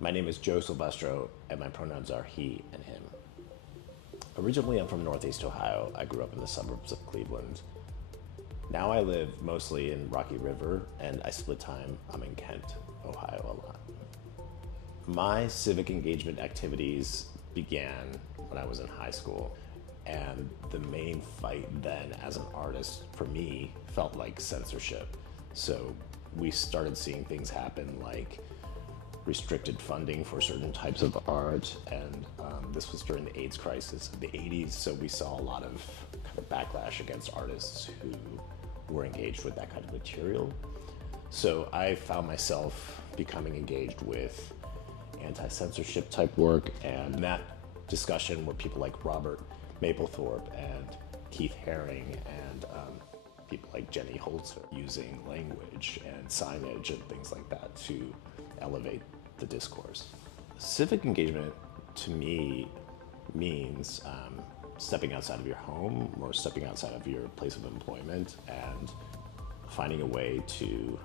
My name is Joe Silvestro, and my pronouns are he and him. Originally, I'm from Northeast Ohio. I grew up in the suburbs of Cleveland. Now I live mostly in Rocky River, and I split time. I'm in Kent, Ohio a lot. My civic engagement activities began when I was in high school, and the main fight then as an artist for me felt like censorship. So we started seeing things happen like restricted funding for certain types of art, and this was during the AIDS crisis of the 80s, so we saw a lot of kind of backlash against artists who were engaged with that kind of material. So I found myself becoming engaged with anti-censorship type work, and that discussion where people like Robert Mapplethorpe and Keith Haring and people like Jenny Holzer using language and signage and things like that to elevate the discourse. Civic engagement to me means stepping outside of your home or stepping outside of your place of employment and finding a way to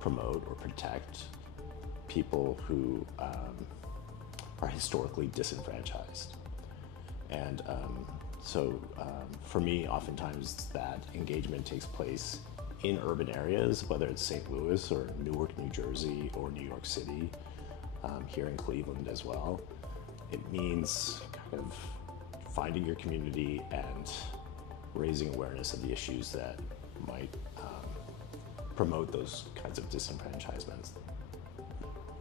promote or protect people who are historically disenfranchised. And for me, oftentimes that engagement takes place in urban areas, whether it's St. Louis or Newark, New Jersey, or New York City, here in Cleveland as well. It means kind of finding your community and raising awareness of the issues that might promote those kinds of disenfranchisements.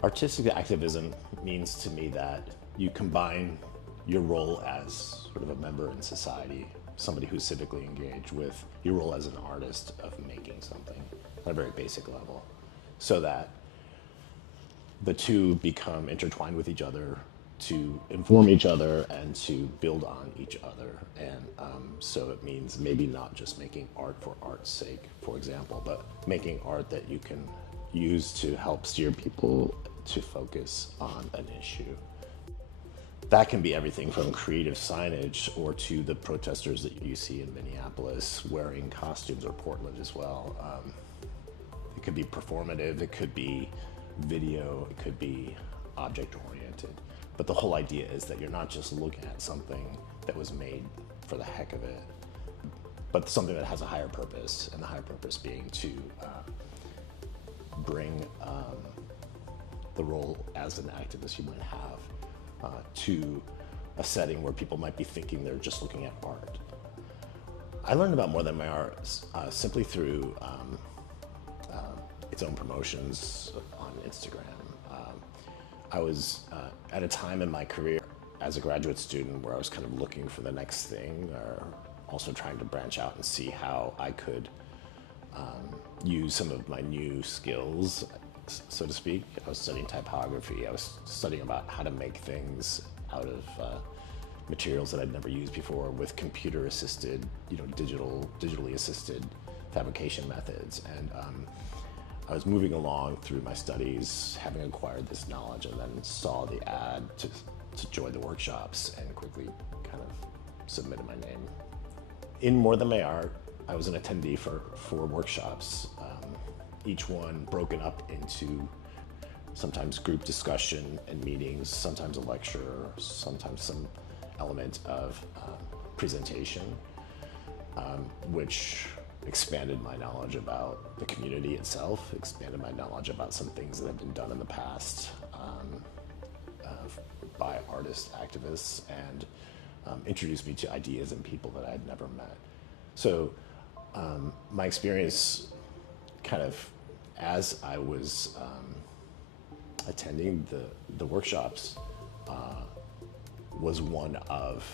Artistic activism means to me that you combine your role as sort of a member in society, somebody who's civically engaged, with your role as an artist of making something at a very basic level, so that the two become intertwined with each other to inform each other and to build on each other. And so it means maybe not just making art for art's sake, for example, but making art that you can use to help steer people to focus on an issue. That can be everything from creative signage or to the protesters that you see in Minneapolis wearing costumes, or Portland as well. It could be performative, it could be video, it could be object-oriented. But the whole idea is that you're not just looking at something that was made for the heck of it, but something that has a higher purpose, and the higher purpose being to bring the role as an activist you might have to a setting where people might be thinking they're just looking at art. I learned about More Than My Art simply through its own promotions on Instagram. I was at a time in my career as a graduate student where I was kind of looking for the next thing, or also trying to branch out and see how I could use some of my new skills, so to speak. I was studying typography. I was studying about how to make things out of materials that I'd never used before with computer-assisted, digitally assisted fabrication methods. And I was moving along through my studies, having acquired this knowledge, and then saw the ad to join the workshops, and quickly kind of submitted my name. In More Than My Art, I was an attendee for 4 workshops, each one broken up into sometimes group discussion and meetings, sometimes a lecture, sometimes some element of presentation, which expanded my knowledge about the community itself, expanded my knowledge about some things that have been done in the past by artists, activists, and introduced me to ideas and people that I had never met. So my experience kind of as I was attending the workshops was one of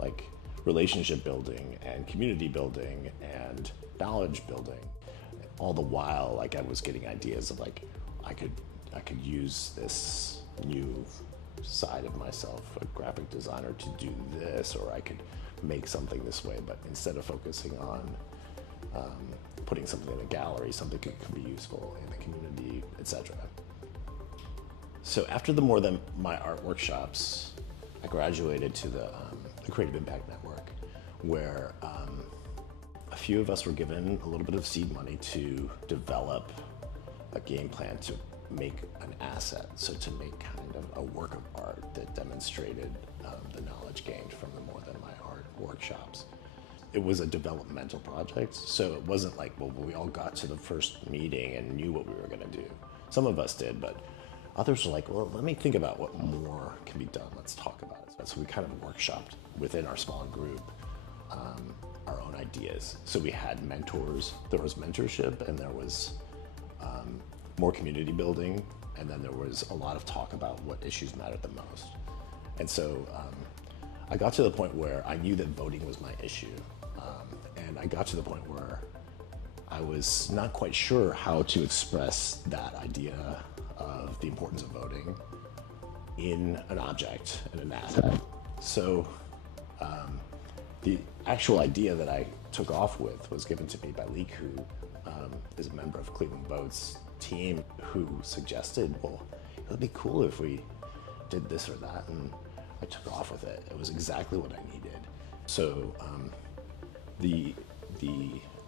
like relationship building and community building and knowledge building. All the while, like, I was getting ideas of like I could use this new side of myself, a graphic designer, to do this, or I could make something this way, but instead of focusing on putting something in a gallery, something could be useful in the community, etc. So after the More Than My Art workshops, I graduated to the Creative Impact Network, where a few of us were given a little bit of seed money to develop a game plan to make an asset, so to make kind of a work of art that demonstrated the knowledge gained from the More Than My Art workshops. It was a developmental project, so it wasn't like, well, we all got to the first meeting and knew what we were going to do. Some of us did, but others were like, well, let me think about what more can be done. Let's talk about it. So we kind of workshopped within our small group our own ideas. So we had mentors. There was mentorship, and there was more community building, and then there was a lot of talk about what issues mattered the most. And so I got to the point where I knew that voting was my issue. And I got to the point where I was not quite sure how to express that idea of the importance of voting in an object and an asset. So the actual idea that I took off with was given to me by Leek, who is a member of Cleveland Boat's team, who suggested, well, it would be cool if we did this or that, and I took off with it. It was exactly what I needed. So the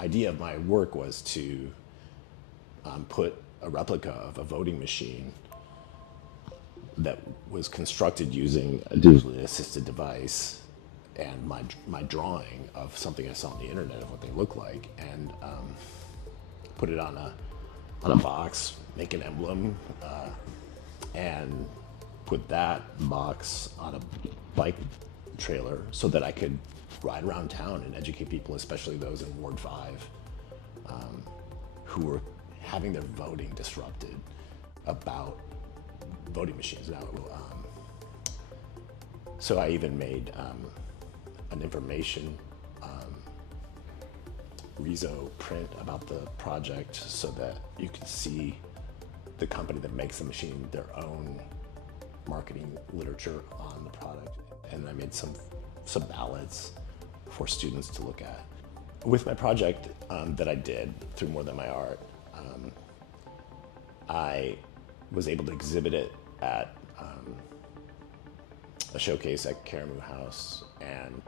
idea of my work was to put a replica of a voting machine that was constructed using a digitally assisted device and my drawing of something I saw on the internet of what they look like, and put it on a box, make an emblem, and put that box on a bike trailer so that I could ride around town and educate people, especially those in Ward 5, who were having their voting disrupted, about voting machines. Now, so I even made an information Rezo print about the project so that you could see the company that makes the machine, their own marketing literature on the product. And I made some ballots for students to look at. With my project that I did through More Than My Art, I was able to exhibit it at a showcase at Karamu House, and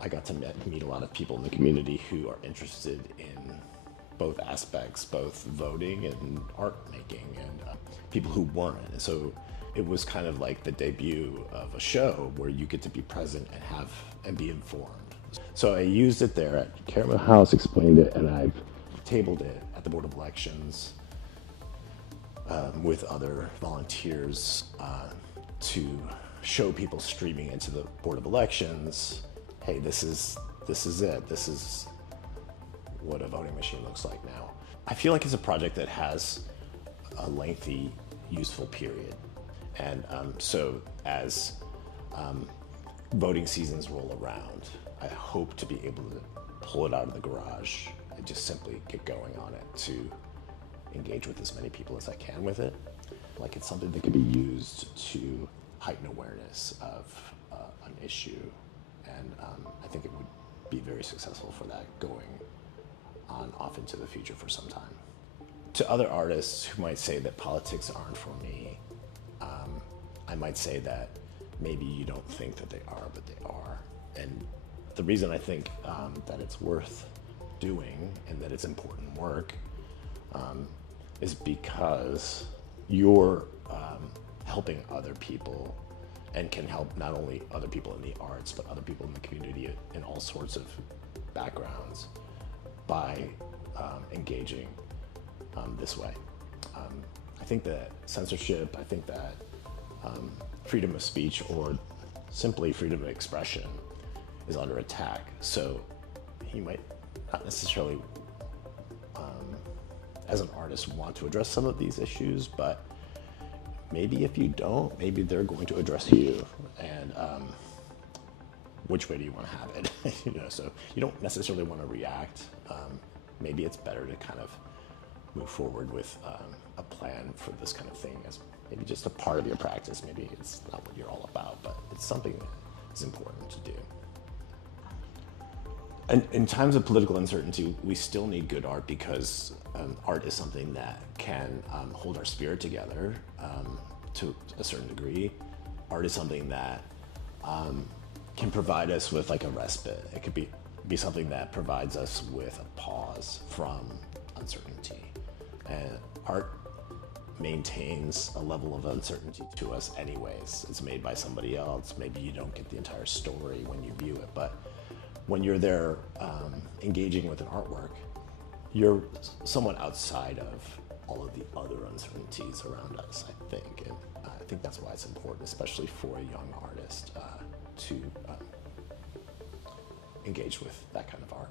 I got to meet a lot of people in the community who are interested in both aspects, both voting and art making, and people who weren't. And so it was kind of like the debut of a show where you get to be present and be informed. So I used it there at Karamu House, explained it, and I've tabled it at the Board of Elections with other volunteers to show people streaming into the Board of Elections, hey, this is it. This is what a voting machine looks like now. I feel like it's a project that has a lengthy, useful period. And so as voting seasons roll around, I hope to be able to pull it out of the garage and just simply get going on it to engage with as many people as I can with it. Like, it's something that can be used to heighten awareness of an issue. And I think it would be very successful for that going on off into the future for some time. To other artists who might say that politics aren't for me, I might say that maybe you don't think that they are, but they are. And the reason I think that it's worth doing and that it's important work is because you're helping other people, and can help not only other people in the arts, but other people in the community in all sorts of backgrounds by engaging this way. I think that censorship, I think that freedom of speech, or simply freedom of expression, is under attack. So you might not necessarily, as an artist, want to address some of these issues, but maybe if you don't, maybe they're going to address you. And which way do you want to have it? So you don't necessarily want to react. Maybe it's better to kind of move forward with a plan for this kind of thing as maybe just a part of your practice. Maybe it's not what you're all about, but it's something that is important to do. And in times of political uncertainty, we still need good art, because art is something that can hold our spirit together to a certain degree. Art is something that can provide us with like a respite. It could be something that provides us with a pause from uncertainty. And art maintains a level of uncertainty to us anyways. It's made by somebody else. Maybe you don't get the entire story when you view it, but when you're there engaging with an artwork, you're somewhat outside of all of the other uncertainties around us, I think. And I think that's why it's important, especially for a young artist, to engage with that kind of art.